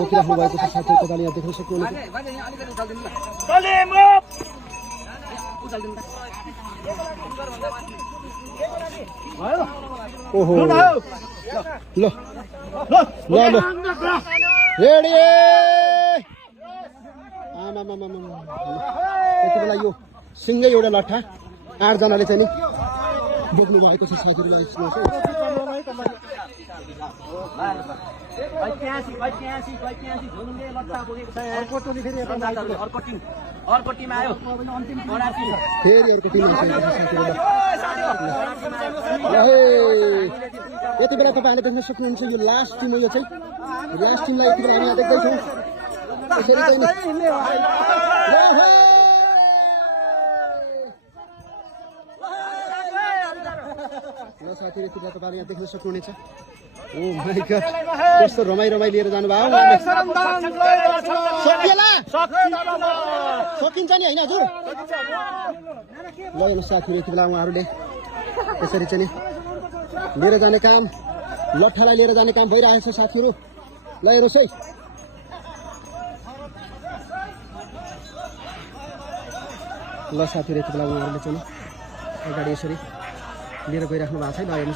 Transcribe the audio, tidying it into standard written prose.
बोकिराख्नु भएको छ साथीहरू, तपाईँले यहाँ देख्न सक्नुहुन्छ। ओहो ल ल ल रेडी यति बेला यो सिङ्गै एउटा लट्ठा 8 जनाले चाहिँ नि बोक्नु भएको छ साथीहरू। अर्को टिम आयो फेरि अर्को टिम यति बेला तपाईँहरूले देख्न सक्नुहुन्छ यो लास्ट टिम हो। यो चाहिँ लास्ट टिमलाई यति बेला हामी यहाँ देख्दैछौँ। यसरी चाहिँ ल साथीहरू यति बेला तपाईँले यहाँ देख्न सक्नुहुनेछ। ओ माइ गॉड कस्तो रमाइ लिएर जानुभयो। सकिन्छ नि होइन हजुर। ल हेर्नुहोस् साथीहरू यति बेला उहाँहरूले यसरी चाहिँ नि लिएर जाने काम, लट्ठालाई लिएर जाने काम भइरहेको छ साथीहरू। ल हेर्नुहोस् है ल साथीहरू यति बेला उहाँहरूले चाहिँ अगाडि यसरी लिएर गइराख्नु भएको छ। ल हेर्नुहोस्